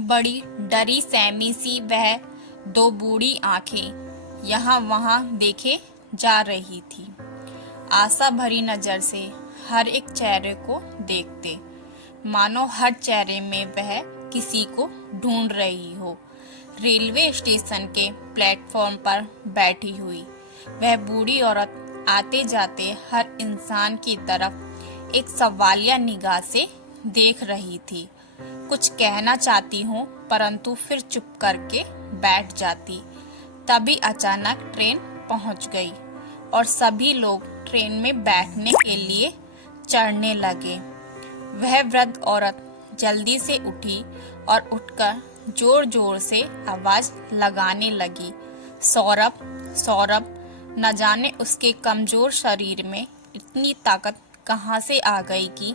बड़ी डरी सहमी सी वह दो बूढ़ी आंखें यहाँ वहां देखे जा रही थी, आशा भरी नजर से हर एक चेहरे को देखते, मानो हर चेहरे में वह किसी को ढूंढ रही हो। रेलवे स्टेशन के प्लेटफॉर्म पर बैठी हुई वह बूढ़ी औरत आते जाते हर इंसान की तरफ एक सवालिया निगाह से देख रही थी। कुछ कहना चाहती हूँ परंतु फिर चुप करके बैठ जाती। तभी अचानक ट्रेन पहुँच गई और सभी लोग ट्रेन में बैठने के लिए चढ़ने लगे। वह वृद्ध औरत जल्दी से उठी और उठकर जोर जोर से आवाज लगाने लगी, सौरभ सौरभ। न जाने उसके कमजोर शरीर में इतनी ताकत कहाँ से आ गई कि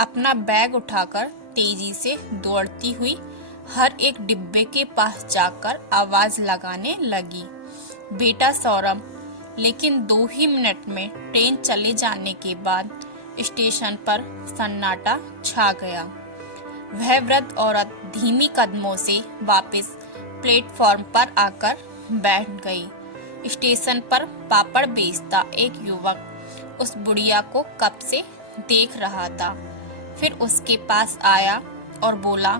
अपना बैग उठाकर तेजी से दौड़ती हुई हर एक डिब्बे के पास जाकर आवाज लगाने लगी, बेटा सौरभ। लेकिन 2 ही मिनट में ट्रेन चले जाने के बाद स्टेशन पर सन्नाटा छा गया। वह वृद्ध औरत धीमी कदमों से वापस प्लेटफॉर्म पर आकर बैठ गई। स्टेशन पर पापड़ बेचता एक युवक उस बुढ़िया को कब से देख रहा था। फिर उसके पास आया और बोला,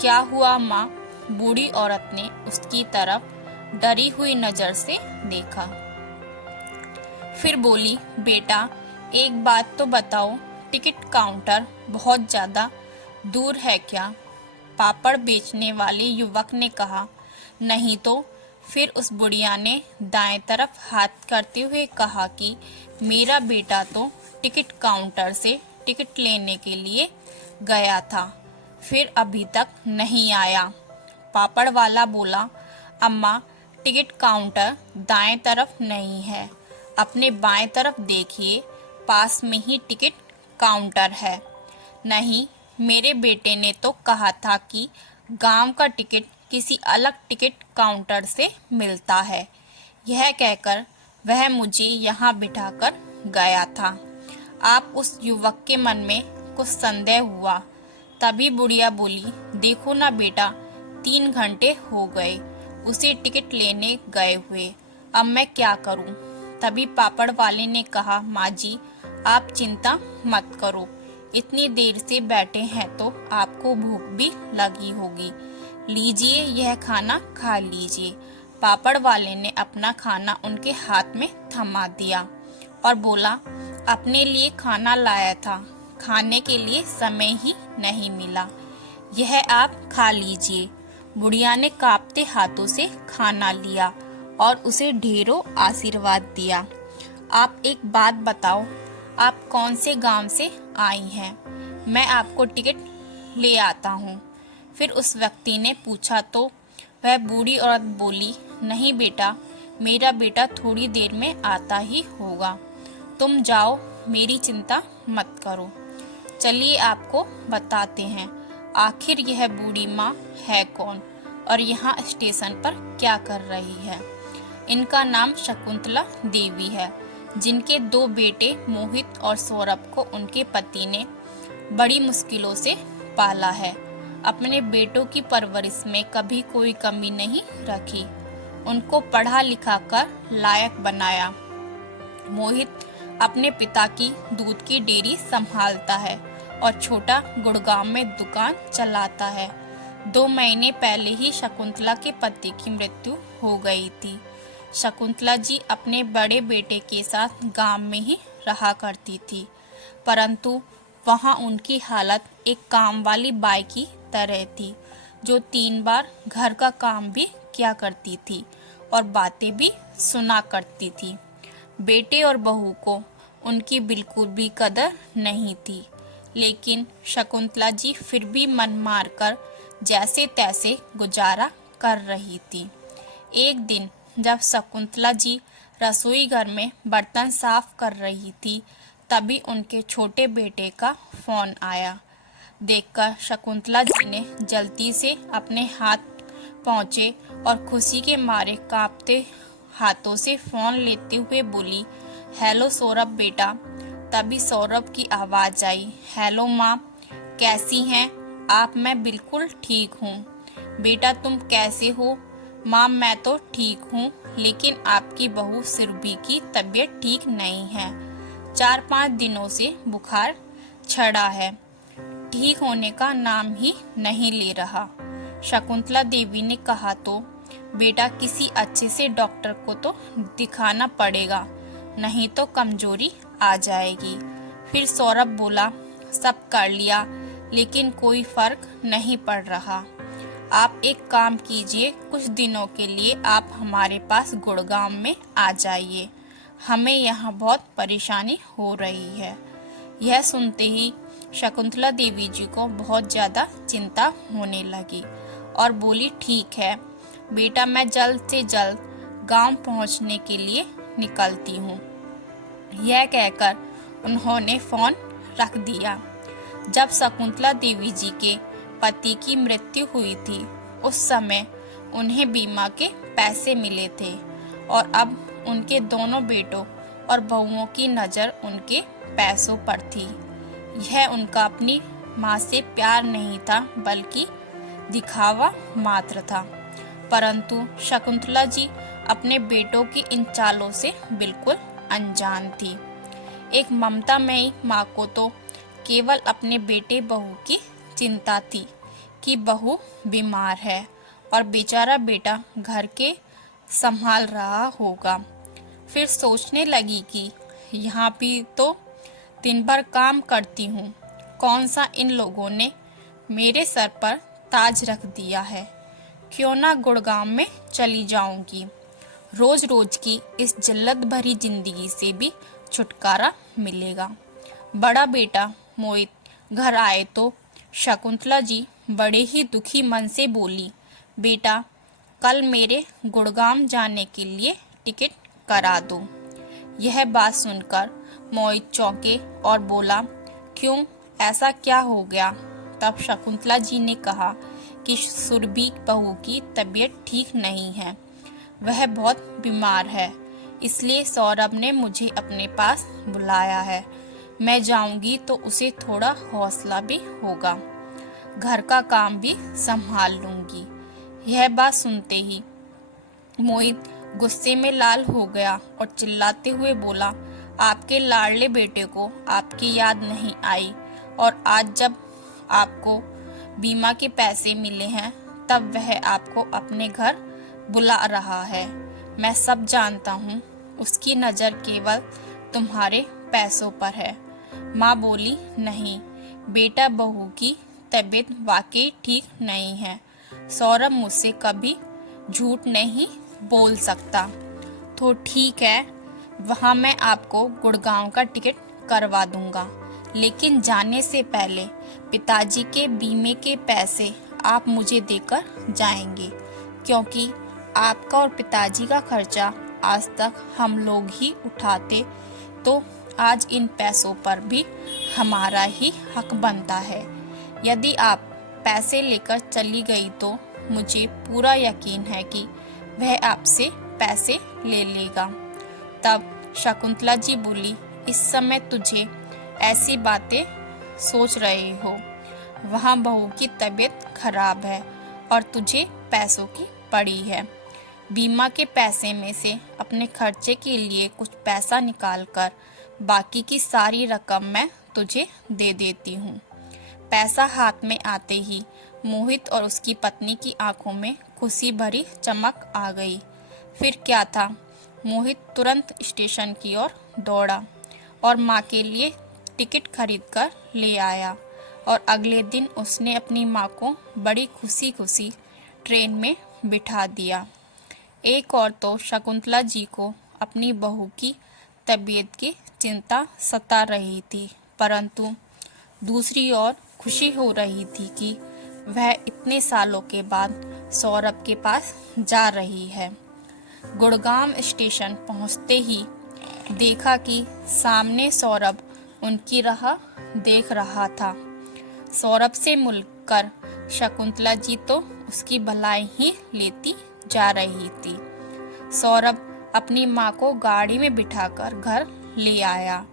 क्या हुआ माँ? बूढ़ी औरत ने उसकी तरफ डरी हुई नजर से देखा, फिर बोली, बेटा एक बात तो बताओ, टिकट काउंटर बहुत ज्यादा दूर है क्या? पापड़ बेचने वाले युवक ने कहा, नहीं तो। फिर उस बुढ़िया ने दाएं तरफ हाथ करते हुए कहा कि मेरा बेटा तो टिकट काउंटर से टिकट लेने के लिए गया था, फिर अभी तक नहीं आया। पापड़ वाला बोला, अम्मा टिकट काउंटर दाएं तरफ नहीं है, अपने बाएं तरफ देखिए, पास में ही टिकट काउंटर है। नहीं, मेरे बेटे ने तो कहा था कि गांव का टिकट किसी अलग टिकट काउंटर से मिलता है। यह कहकर वह मुझे यहाँ बिठाकर गया था। आप उस युवक के मन में कुछ संदेह हुआ। तभी बुढ़िया बोली, देखो ना बेटा, 3 घंटे हो गए उसे टिकट लेने गए हुए, अब मैं क्या करूं? तभी पापड़ वाले ने कहा, माँ जी आप चिंता मत करो, इतनी देर से बैठे हैं तो आपको भूख भी लगी होगी, लीजिए यह खाना खा लीजिए। पापड़ वाले ने अपना खाना उनके हाथ में थमा दिया और बोला, अपने लिए खाना लाया था, खाने के लिए समय ही नहीं मिला, यह आप खा लीजिए। बुढ़िया ने कांपते हाथों से खाना लिया और उसे ढेरों आशीर्वाद दिया। आप एक बात बताओ, आप कौन से गांव से आई हैं? मैं आपको टिकट ले आता हूँ। फिर उस व्यक्ति ने पूछा तो वह बूढ़ी औरत बोली, नहीं बेटा, मेरा बेटा थोड़ी देर में आता ही होगा, तुम जाओ, मेरी चिंता मत करो। चलिए आपको बताते हैं आखिर यह बूढ़ी माँ है कौन और यहाँ स्टेशन पर क्या कर रही है। इनका नाम शकुंतला देवी है, जिनके 2 बेटे मोहित और सौरभ को उनके पति ने बड़ी मुश्किलों से पाला है। अपने बेटों की परवरिश में कभी कोई कमी नहीं रखी, उनको पढ़ा लिखा कर लायक बनाया। मोहित अपने पिता की दूध की डेयरी संभालता है और छोटा गुड़गांव में दुकान चलाता है। 2 महीने पहले ही शकुंतला के पति की मृत्यु हो गई थी। शकुंतला जी अपने बड़े बेटे के साथ गांव में ही रहा करती थी, परंतु वहां उनकी हालत एक काम वाली बाई की तरह थी, जो 3 बार घर का काम भी किया करती थी और बातें भी सुना करती थी। बेटे और बहू को उनकी बिल्कुल भी कदर नहीं थी, लेकिन शकुंतला जी फिर भी मन मारकर जैसे तैसे गुजारा कर रही थी। एक दिन जब शकुंतला जी रसोई घर में बर्तन साफ कर रही थी, तभी उनके छोटे बेटे का फोन आया। देखकर शकुंतला जी ने जल्दी से अपने हाथ पहुंचे और खुशी के मारे कांपते हाथों से फोन लेते हुए बोली, हेलो सौरभ बेटा। तभी सौरभ की आवाज आई, हेलो माँ, कैसी हैं आप? मैं बिल्कुल ठीक हूँ। बेटा तुम कैसे हो? माँ मैं तो ठीक हूँ, लेकिन आपकी बहू सुरभि की तबीयत ठीक नहीं है। 4-5 दिनों से बुखार चढ़ा है, ठीक होने का नाम ही नहीं ले रहा। शकुंतला देवी ने कहा तो बेटा किसी अच्छे से डॉक्टर को तो दिखाना पड़ेगा, नहीं तो कमजोरी आ जाएगी। फिर सौरभ बोला, सब कर लिया लेकिन कोई फर्क नहीं पड़ रहा। आप एक काम कीजिए, कुछ दिनों के लिए आप हमारे पास गुड़गांव में आ जाइए, हमें यहाँ बहुत परेशानी हो रही है। यह सुनते ही शकुंतला देवी जी को बहुत ज्यादा चिंता होने लगी और बोली, ठीक है बेटा, मैं जल्द से जल्द गांव पहुंचने के लिए निकलती हूँ। यह कहकर उन्होंने फोन रख दिया। जब शकुंतला देवी जी के पति की मृत्यु हुई थी, उस समय उन्हें बीमा के पैसे मिले थे और अब उनके दोनों बेटों और बहुओं की नज़र उनके पैसों पर थी। यह उनका अपनी माँ से प्यार नहीं था, बल्कि दिखावा मात्र था। परंतु शकुंतला जी अपने बेटों की इन चालों से बिल्कुल अनजान थी। एक ममतामयी माँ को तो केवल अपने बेटे बहू की चिंता थी कि बहू बीमार है और बेचारा बेटा घर के संभाल रहा होगा। फिर सोचने लगी कि यहाँ भी तो दिन भर काम करती हूँ, कौन सा इन लोगों ने मेरे सर पर ताज रख दिया है। क्यों ना गुड़गांव में चली जाऊंगी, रोज रोज की इस जिल्लत भरी जिंदगी से भी छुटकारा मिलेगा। बड़ा बेटा मोहित घर आए तो शकुंतला जी बड़े ही दुखी मन से बोली, बेटा कल मेरे गुड़गांव जाने के लिए टिकट करा दो। यह बात सुनकर मोहित चौंके और बोला, क्यों, ऐसा क्या हो गया? तब शकुंतला जी ने कहा कि सुरभि बहू की तबीयत ठीक नहीं है, वह बहुत बीमार है, इसलिए सौरभ ने मुझे अपने पास बुलाया है। मैं जाऊंगी तो उसे थोड़ा हौसला भी होगा, घर का काम भी संभाल लूंगी। यह बात सुनते ही मोहित गुस्से में लाल हो गया और चिल्लाते हुए बोला, आपके लाडले बेटे को आपकी याद नहीं आई, और आज जब आपको बीमा के पैसे मिले हैं तब वह आपको अपने घर बुला रहा है। मैं सब जानता हूँ, उसकी नज़र केवल तुम्हारे पैसों पर है। माँ बोली, नहीं बेटा, बहू की तबीयत वाकई ठीक नहीं है। सौरभ मुझसे कभी झूठ नहीं बोल सकता। तो ठीक है, वहाँ मैं आपको गुड़गांव का टिकट करवा दूंगा, लेकिन जाने से पहले पिताजी के बीमे के पैसे आप मुझे देकर जाएंगे, क्योंकि आपका और पिताजी का खर्चा आज तक हम लोग ही उठाते, तो आज इन पैसों पर भी हमारा ही हक बनता है। यदि आप पैसे लेकर चली गई तो मुझे पूरा यकीन है कि वह आपसे पैसे ले लेगा। तब शकुंतला जी बोली, इस समय तुझे ऐसी बातें सोच रहे हो, वहाँ बहू की तबीयत खराब है और तुझे पैसों की पड़ी है। बीमा के पैसे में से अपने खर्चे के लिए कुछ पैसा निकालकर बाकी की सारी रकम मैं तुझे दे देती हूँ। पैसा हाथ में आते ही मोहित और उसकी पत्नी की आंखों में खुशी भरी चमक आ गई। फिर क्या था, मोहित तुरंत स्टेशन की ओर दौड़ा और माँ के लिए टिकट खरीदकर ले आया, और अगले दिन उसने अपनी माँ को बड़ी खुशी खुशी ट्रेन में बिठा दिया। एक और तो शकुंतला जी को अपनी बहू की तबीयत की चिंता सता रही थी, परंतु दूसरी ओर खुशी हो रही थी कि वह इतने सालों के बाद सौरभ के पास जा रही है। गुड़गांव स्टेशन पहुंचते ही देखा कि सामने सौरभ उनकी राह देख रहा था। सौरभ से मिलकर शकुंतला जी तो उसकी भलाई ही लेती जा रही थी। सौरभ अपनी माँ को गाड़ी में बिठाकर घर ले आया।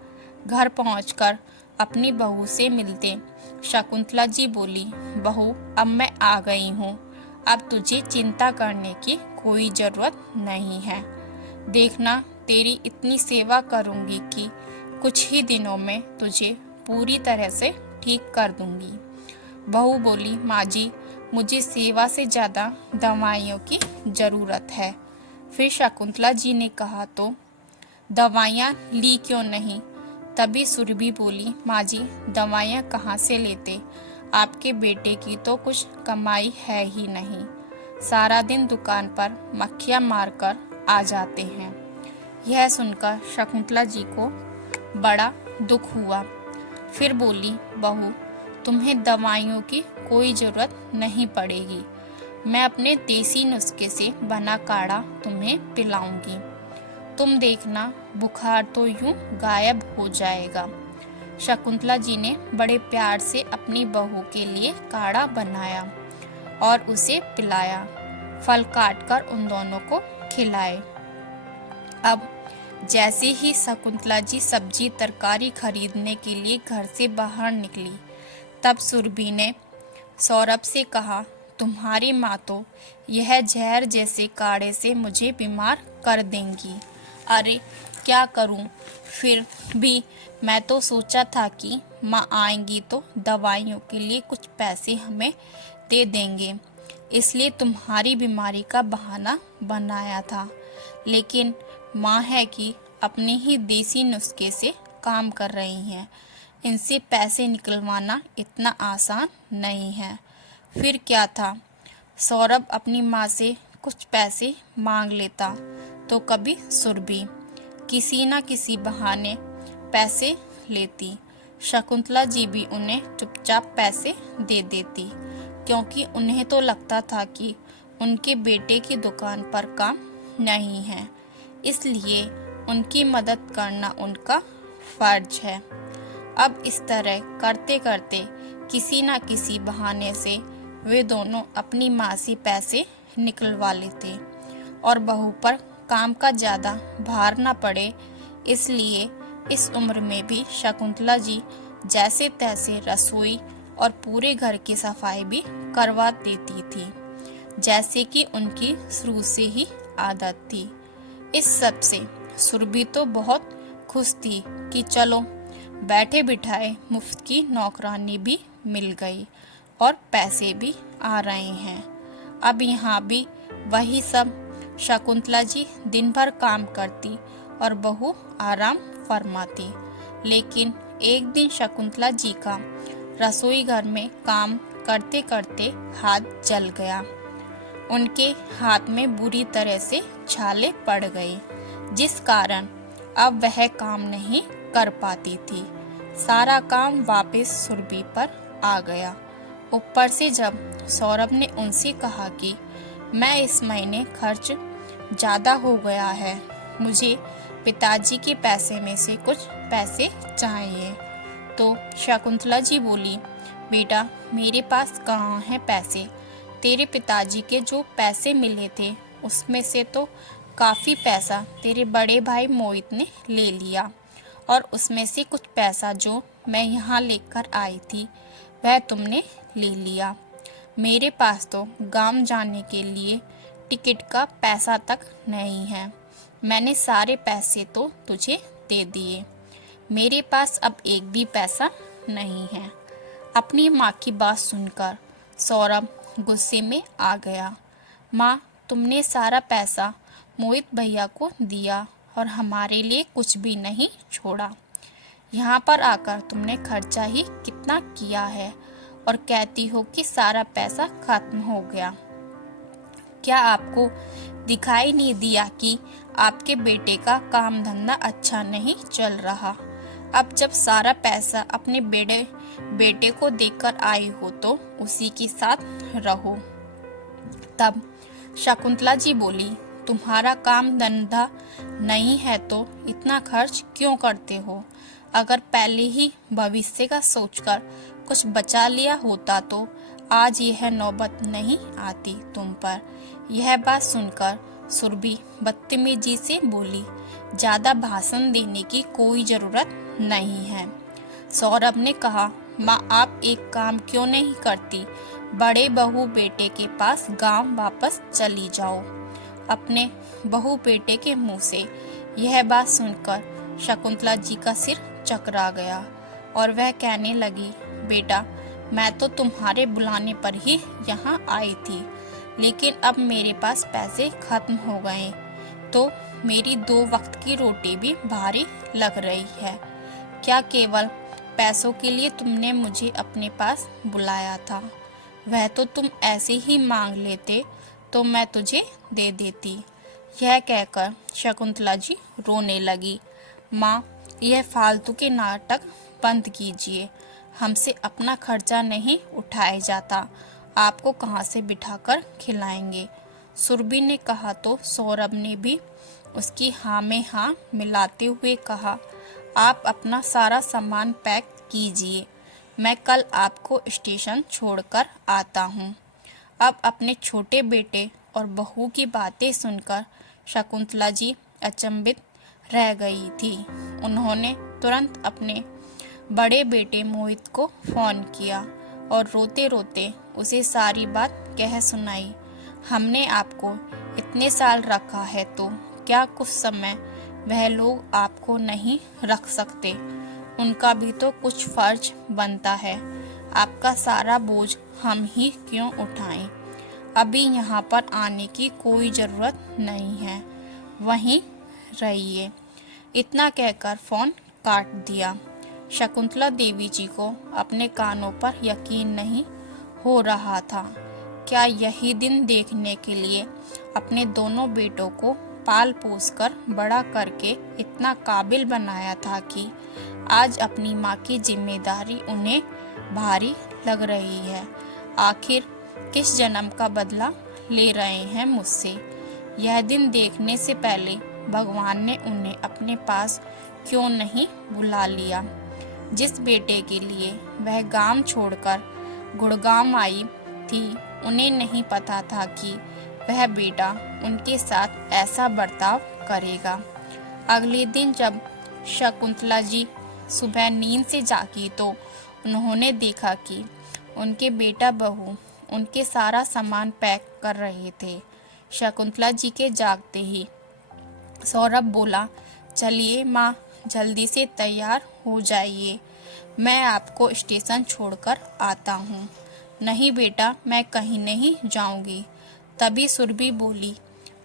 घर पहुंचकर अपनी बहू से मिलते शकुंतला जी बोली, बहू अब मैं आ गई हूँ, अब तुझे चिंता करने की कोई जरूरत नहीं है। देखना, तेरी इतनी सेवा करूंगी कि कुछ ही दिनों में तुझे पूरी तरह से ठीक कर दूंगी। बहू बोली, माँ जी, मुझे सेवा से ज़्यादा दवाइयों की ज़रूरत है। फिर शकुंतला जी ने कहा, तो दवाइयाँ ली क्यों नहीं? तभी सुरभि बोली, माँ जी, दवाइयाँ कहाँ से लेते? आपके बेटे की तो कुछ कमाई है ही नहीं। सारा दिन दुकान पर मक्खियाँ मारकर आ जाते हैं। यह सुनकर शकुंतला जी को बड़ा दुख हुआ। फिर बोली, बहू, तुम्हें दवाइयों की कोई जरूरत नहीं पड़ेगी। मैं अपने देसी नुस्खे से बना काढ़ा तुम्हें पिलाऊंगी। तुम देखना, बुखार तो यूं गायब हो जाएगा। शकुंतला जी ने बड़े प्यार से अपनी बहू के लिए काढ़ा बनाया और उसे पिलाया। फल काटकर उन दोनों को खिलाए। अब जैसे ही शकुंतला जी सब्जी तरकारी खरीदने के लिए घर से बाहर निकली, तब सुरभि ने सौरभ से कहा, तुम्हारी माँ तो यह जहर जैसे काढ़े से मुझे बीमार कर देंगी। अरे क्या करूं? फिर भी मैं तो सोचा था कि माँ आएंगी तो दवाइयों के लिए कुछ पैसे हमें दे देंगे, इसलिए तुम्हारी बीमारी का बहाना बनाया था। लेकिन माँ है कि अपने ही देसी नुस्खे से काम कर रही हैं। इनसे पैसे निकलवाना इतना आसान नहीं है। फिर क्या था, सौरभ अपनी माँ से कुछ पैसे मांग लेता तो कभी सुरभि किसी न किसी बहाने पैसे लेती। शकुंतला जी भी उन्हें चुपचाप पैसे दे देती, क्योंकि उन्हें तो लगता था कि उनके बेटे की दुकान पर काम नहीं है, इसलिए उनकी मदद करना उनका फर्ज है। अब इस तरह करते करते किसी न किसी बहाने से वे दोनों अपनी माँ से पैसे निकलवा लेते और बहू पर काम का ज़्यादा भार न पड़े, इसलिए इस उम्र में भी शकुंतला जी जैसे तैसे रसोई और पूरे घर की सफाई भी करवा देती थी, जैसे कि उनकी शुरू से ही आदत थी। इस सब से सुरभि तो बहुत खुश थी कि चलो बैठे बिठाए मुफ्त की नौकरानी भी मिल गई और पैसे भी आ रहे हैं। अब यहाँ भी वही सब, शकुंतला जी दिन भर काम करती और बहू आराम फरमाती। लेकिन एक दिन शकुंतला जी का रसोई घर में काम करते करते हाथ जल गया। उनके हाथ में बुरी तरह से छाले पड़ गए, जिस कारण अब वह काम नहीं कर पाती थी। सारा काम वापस सुरभि पर आ गया। ऊपर से जब सौरभ ने उनसे कहा कि मैं इस महीने खर्च ज़्यादा हो गया है, मुझे पिताजी के पैसे में से कुछ पैसे चाहिए, तो शकुंतला जी बोली, बेटा, मेरे पास कहाँ हैं पैसे? तेरे पिताजी के जो पैसे मिले थे उसमें से तो काफ़ी पैसा तेरे बड़े भाई मोहित ने ले लिया, और उसमें से कुछ पैसा जो मैं यहाँ लेकर आई थी वह तुमने ले लिया। मेरे पास तो गांव जाने के लिए टिकट का पैसा तक नहीं है। मैंने सारे पैसे तो तुझे दे दिए। मेरे पास अब एक भी पैसा नहीं है। अपनी माँ की बात सुनकर सौरभ गुस्से में आ गया। माँ, तुमने सारा पैसा मोहित भैया को दिया और हमारे लिए कुछ भी नहीं छोड़ा। यहाँ पर आकर तुमने खर्चा ही कितना किया है और कहती हो कि सारा पैसा खत्म हो गया। क्या आपको दिखाई नहीं दिया कि आपके बेटे का काम धंधा अच्छा नहीं चल रहा? अब जब सारा पैसा अपने बेटे को देकर आई हो तो उसी के साथ रहो। तब शकुंतला जी बोली, तुम्हारा काम धंधा नहीं है तो इतना खर्च क्यों करते हो? अगर पहले ही भविष्य का सोचकर कुछ बचा लिया होता तो आज यह नौबत नहीं आती तुम पर। यह बात सुनकर सुरभि बदतमीजी से बोली, ज्यादा भाषण देने की कोई जरूरत नहीं है। सौरभ ने कहा, माँ, आप एक काम क्यों नहीं करती? बड़े बहू बेटे के पास गांव वापस चली जाओ। अपने बहू बेटे के मुंह से यह बात सुनकर शकुंतला जी का सिर चकरा गया और वह कहने लगी, बेटा, मैं तो तुम्हारे बुलाने पर ही यहाँ आई थी, लेकिन अब मेरे पास पैसे खत्म हो गए तो मेरी 2 वक्त की रोटी भी भारी लग रही है। क्या केवल पैसों के लिए तुमने मुझे अपने पास बुलाया था? वह तो तुम ऐसे ही मांग लेते तो मैं तुझे दे देती। यह कहकर शकुंतला जी रोने लगी। माँ, यह फालतू के नाटक बंद कीजिए, हमसे अपना खर्चा नहीं उठाया जाता, आपको कहाँ से बिठाकर खिलाएंगे। सुरभि ने कहा तो सौरभ ने भी उसकी हाँ में हाँ मिलाते हुए कहा, आप अपना सारा सामान पैक कीजिए, मैं कल आपको स्टेशन छोड़कर आता हूँ। अब अपने छोटे बेटे और बहू की बातें सुनकर शकुंतला जी अचंभित रह गई थी। उन्होंने तुरंत अपने बड़े बेटे मोहित को फोन किया और रोते रोते उसे सारी बात कह सुनाई। हमने आपको इतने साल रखा है तो क्या कुछ समय वह लोग आपको नहीं रख सकते? उनका भी तो कुछ फर्ज बनता है। आपका सारा बोझ हम ही क्यों उठाएं? अभी यहाँ पर आने की कोई जरूरत नहीं है, वहीं रहिए। इतना कहकर फोन काट दिया। शकुंतला देवी जी को अपने कानों पर यकीन नहीं हो रहा था। क्या यही दिन देखने के लिए अपने दोनों बेटों को पाल पोस कर बड़ा करके इतना काबिल बनाया था कि आज अपनी माँ की जिम्मेदारी उन्हें भारी लग रही है? आखिर किस जन्म का बदला ले रहे हैं मुझसे? यह दिन देखने से पहले भगवान ने उन्हें अपने पास क्यों नहीं बुला लिया? जिस बेटे के लिए वह गांव छोड़कर गुड़गांव आई थी, उन्हें नहीं पता था कि वह बेटा उनके साथ ऐसा बर्ताव करेगा। अगले दिन जब शकुंतला जी सुबह नींद से जागी तो उन्होंने देखा कि उनके बेटा बहू उनके सारा सामान पैक कर रहे थे। शकुंतला जी के जागते ही सौरभ बोला, चलिए माँ, जल्दी से तैयार हो जाइए, मैं आपको स्टेशन छोड़कर आता हूँ। नहीं बेटा, मैं कहीं नहीं जाऊँगी। तभी सुरभि बोली,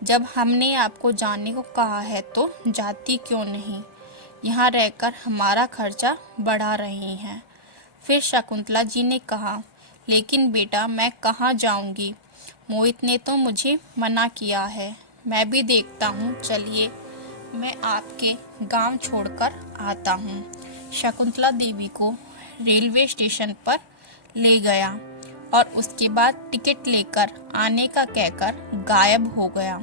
जब हमने आपको जाने को कहा है तो जाती क्यों नहीं? यहाँ रहकर हमारा खर्चा बढ़ा रही हैं। फिर शकुंतला जी ने कहा, लेकिन बेटा मैं कहाँ जाऊँगी? मोहित ने तो मुझे मना किया है। मैं भी देखता हूँ, चलिए मैं आपके गांव छोड़कर आता हूँ। शकुंतला देवी को रेलवे स्टेशन पर ले गया और उसके बाद टिकट लेकर आने का कहकर गायब हो गया।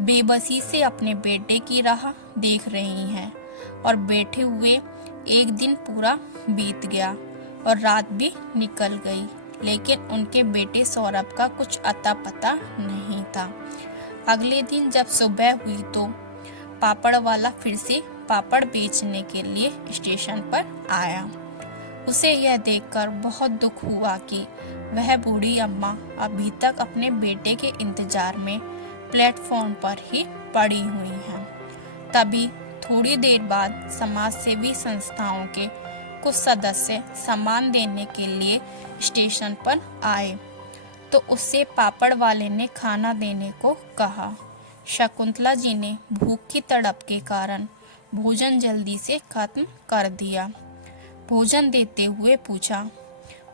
बेबसी से अपने बेटे की राह देख रही हैं और बैठे हुए एक दिन पूरा बीत गया और रात भी निकल गई, लेकिन उनके बेटे सौरभ का कुछ अता पता नहीं था। अगले दिन जब सुबह हुई तो पापड़ वाला फिर से पापड़ बेचने के लिए स्टेशन पर आया। उसे यह देखकर बहुत दुख हुआ कि वह बूढ़ी अम्मा अभी तक अपने बेटे के इंतजार में प्लेटफॉर्म पर ही पड़ी हुई हैं। तभी थोड़ी देर बाद समाज सेवी संस्थाओं के कुछ सदस्य सामान देने के लिए स्टेशन पर आए तो उससे पापड़ वाले ने खाना देने को कहा। शकुंतला जी ने भूख की तड़प के कारण भोजन जल्दी से खत्म कर दिया। भोजन देते हुए पूछा,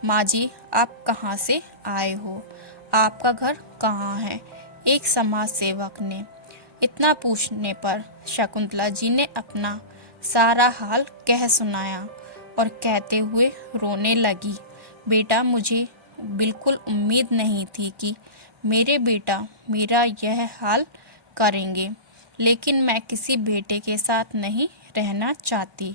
माँ जी आप कहाँ से आए हो? आपका घर कहाँ है? एक समाज सेवक ने। इतना पूछने पर शकुंतला जी ने अपना सारा हाल कह सुनाया और कहते हुए रोने लगी, बेटा मुझे बिल्कुल उम्मीद नहीं थी कि मेरे बेटा मेरा यह हाल करेंगे, लेकिन मैं किसी बेटे के साथ नहीं रहना चाहती।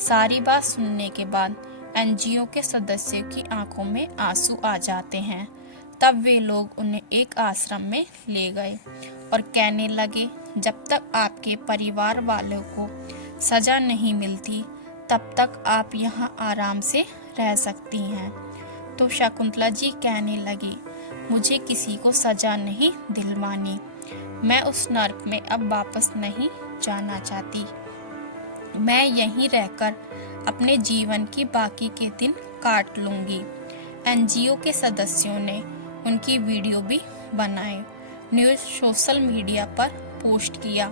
सारी बात सुनने के बाद एनजीओ के सदस्यों की आंखों में आंसू आ जाते हैं। तब वे लोग उन्हें एक आश्रम में ले गए और कहने लगे, जब तक आपके परिवार वालों को सजा नहीं मिलती तब तक आप यहाँ आराम से रह सकती हैं। तो शकुंतला जी कहने लगी, मुझे किसी को सजा नहीं दिलवानी। मैं उस नर्क में अब वापस नहीं जाना चाहती। मैं यहीं रहकर अपने जीवन की बाकी के दिन काट लूंगी। एनजीओ के सदस्यों ने उनकी वीडियो भी बनाए, न्यूज़ सोशल मीडिया पर पोस्ट किया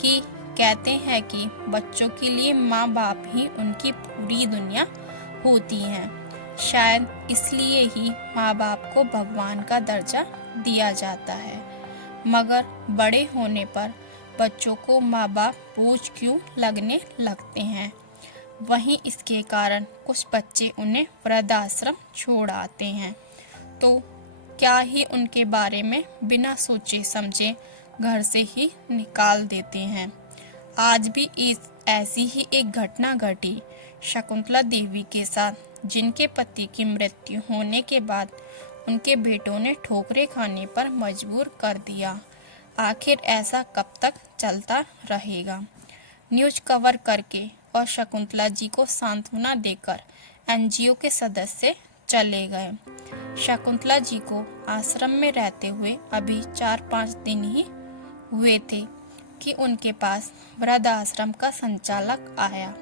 कि कहते हैं कि बच्चों के लिए माँ बाप ही उनकी पूरी दुनिया होती हैं। शायद इसलिए ही माँ बाप को भगवान का दर्जा दिया जाता है, मगर बड़े होने पर बच्चों को माँ बाप बोझ क्यों लगने लगते हैं। वहीं इसके कारण कुछ बच्चे उन्हें वृद्धाश्रम छोड़ आते हैं, तो क्या ही उनके बारे में बिना सोचे समझे घर से ही निकाल देते हैं। आज भी ऐसी ही एक घटना घटी शकुंतला देवी के साथ, जिनके पति की मृत्यु होने के बाद उनके बेटों ने ठोकरें खाने पर मजबूर कर दिया। आखिर ऐसा कब तक चलता रहेगा। न्यूज़ कवर करके और शकुंतला जी को सांत्वना देकर एनजीओ के सदस्य चले गए। शकुंतला जी को आश्रम में रहते हुए अभी 4-5 दिन ही हुए थे कि उनके पास वृद्धाश्रम का संचालक आया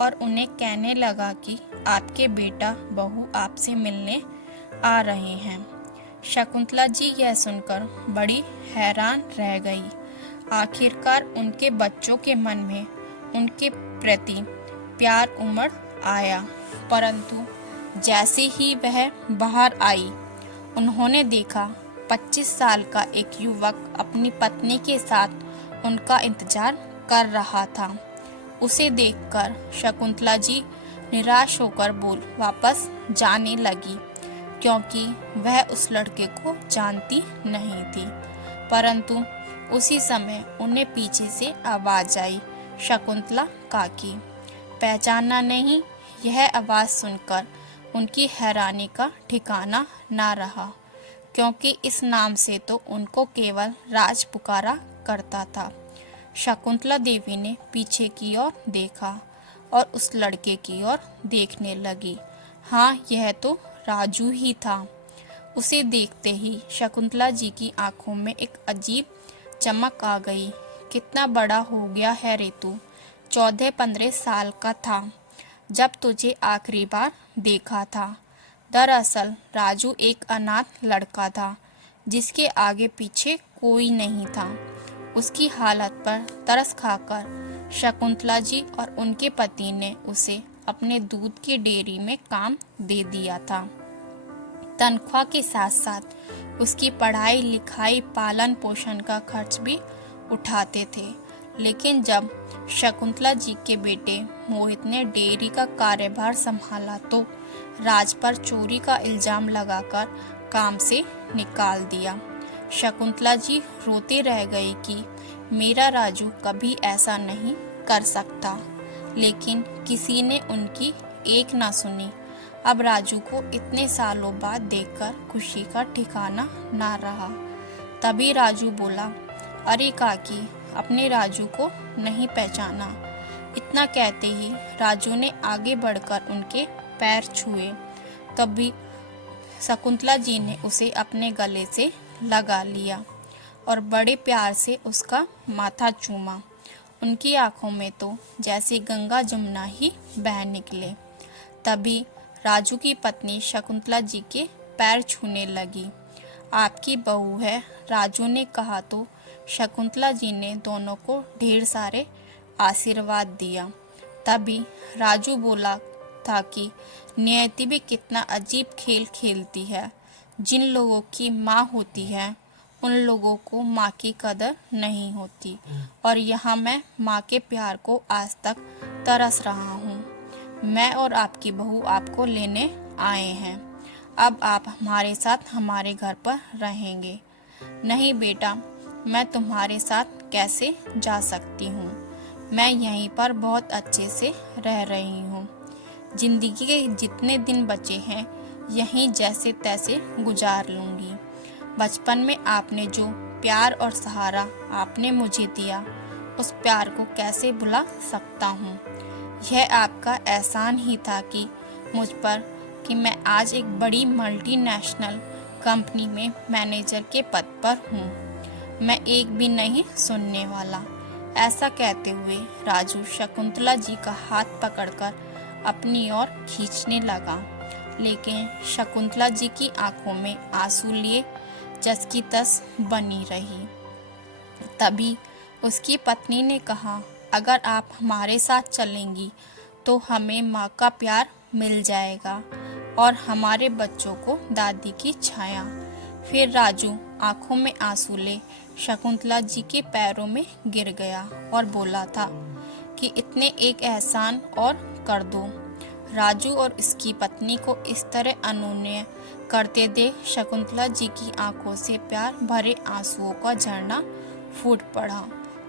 और उन्हें कहने लगा कि आपके बेटा बहू आपसे मिलने आ रहे हैं। शकुंतला जी यह सुनकर बड़ी हैरान रह गई। आखिरकार उनके बच्चों के मन में उनके प्रति प्यार उमड़ आया, परंतु जैसे ही वह बाहर आई, उन्होंने देखा 25 साल का एक युवक अपनी पत्नी के साथ उनका इंतजार कर रहा था। उसे देखकर शकुंतला जी निराश होकर वापस जाने लगी, क्योंकि वह उस लड़के को जानती नहीं थी। परंतु उसी समय उन्हें पीछे से आवाज आई, शकुंतला काकी। पहचाना नहीं। यह आवाज सुनकर उनकी हैरानी का ठिकाना ना रहा, क्योंकि इस नाम से तो उनको केवल राज पुकारा करता था। शकुंतला देवी ने पीछे की ओर देखा और उस लड़के की ओर देखने लगी। हाँ, यह तो राजू ही था। उसे देखते ही शकुंतला जी की आंखों में एक अजीब चमक आ गई। कितना बड़ा हो गया है रे तू। 14-15 साल का था जब तुझे आखिरी बार देखा था। दरअसल राजू एक अनाथ लड़का था, जिसके आगे पीछे कोई नहीं था। उसकी हालत पर तरस खाकर शकुंतला जी और उनके पति ने उसे अपने दूध की डेयरी में काम दे दिया था। तनख्वाह के साथ साथ उसकी पढ़ाई लिखाई पालन पोषण का खर्च भी उठाते थे। लेकिन जब शकुंतला जी के बेटे मोहित ने डेयरी का कार्यभार संभाला, तो राज पर चोरी का इल्जाम लगाकर काम से निकाल दिया। शकुंतला जी रोते रह गई कि मेरा राजू कभी ऐसा नहीं कर सकता, लेकिन किसी ने उनकी एक ना सुनी। अब राजू को इतने सालों बाद देखकर खुशी का ठिकाना ना रहा। तभी राजू बोला, अरे काकी, अपने राजू को नहीं पहचाना। इतना कहते ही राजू ने आगे बढ़कर उनके पैर छुए। तभी शकुंतला जी ने उसे अपने गले से लगा लिया और बड़े प्यार से उसका माथा चूमा। उनकी आंखों में तो जैसे गंगा जमुना ही बह निकले। तभी राजू की पत्नी शकुंतला जी के पैर छूने लगी। आपकी बहू है, राजू ने कहा तो शकुंतला जी ने दोनों को ढेर सारे आशीर्वाद दिया। तभी राजू बोला था कि नियति भी कितना अजीब खेल खेलती है। जिन लोगों की माँ होती है, उन लोगों को माँ की कदर नहीं होती, और यहाँ मैं माँ के प्यार को आज तक तरस रहा हूँ। मैं और आपकी बहू आपको लेने आए हैं। अब आप हमारे साथ हमारे घर पर रहेंगे। नहीं बेटा, मैं तुम्हारे साथ कैसे जा सकती हूँ। मैं यहीं पर बहुत अच्छे से रह रही हूँ। जिंदगी के जितने दिन बचे हैं यहीं जैसे तैसे गुजार लूँगी। बचपन में आपने जो प्यार और सहारा आपने मुझे दिया, उस प्यार को कैसे भुला सकता हूँ। यह आपका एहसान ही था कि मुझ पर कि मैं आज एक बड़ी मल्टीनेशनल कंपनी में मैनेजर के पद पर हूँ। मैं एक भी नहीं सुनने वाला। ऐसा कहते हुए राजू शकुंतला जी का हाथ पकड़कर अपनी ओर खींचने लगा, लेकिन शकुंतला जी की आंखों में आंसू लिए जस की तस बनी रही। तभी उसकी पत्नी ने कहा, अगर आप हमारे साथ चलेंगी तो हमें माँ का प्यार मिल जाएगा और हमारे बच्चों को दादी की छाया। फिर राजू आंखों में आंसू ले शकुंतला जी के पैरों में गिर गया और बोला था कि इतने एक एहसान और कर दो। राजू और इसकी पत्नी को इस तरह अनुनय करते देख शकुंतला जी की आंखों से प्यार भरे आंसुओं का झरना फूट पड़ा।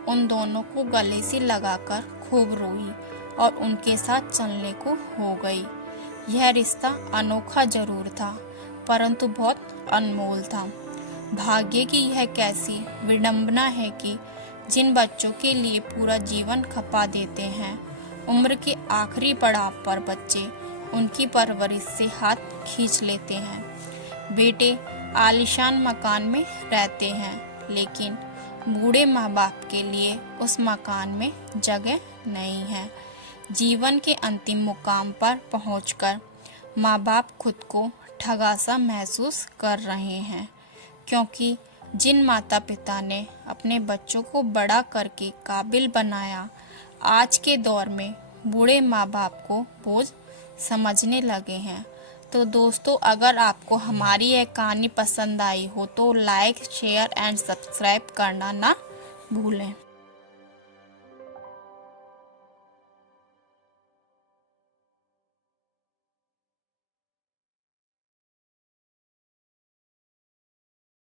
उन दोनों को गले से लगाकर खूब रोई और उनके साथ चलने को हो गई। यह रिश्ता अनोखा जरूर था, परंतु बहुत अनमोल था। भाग्य की यह कैसी विडंबना है कि जिन बच्चों के लिए पूरा जीवन खपा देते हैं, उम्र के आखिरी पड़ाव पर बच्चे उनकी परवरिश से हाथ खींच लेते हैं। बेटे आलीशान मकान में रहते हैं, लेकिन बूढ़े माँ बाप के लिए उस मकान में जगह नहीं है। जीवन के अंतिम मुकाम पर पहुंचकर माँ बाप खुद को ठगा सा महसूस कर रहे हैं, क्योंकि जिन माता पिता ने अपने बच्चों को बड़ा करके काबिल बनाया, आज के दौर में बूढ़े माँ बाप को बोझ समझने लगे हैं। तो दोस्तों, अगर आपको हमारी यह कहानी पसंद आई हो तो लाइक, शेयर एंड सब्सक्राइब करना ना भूलें।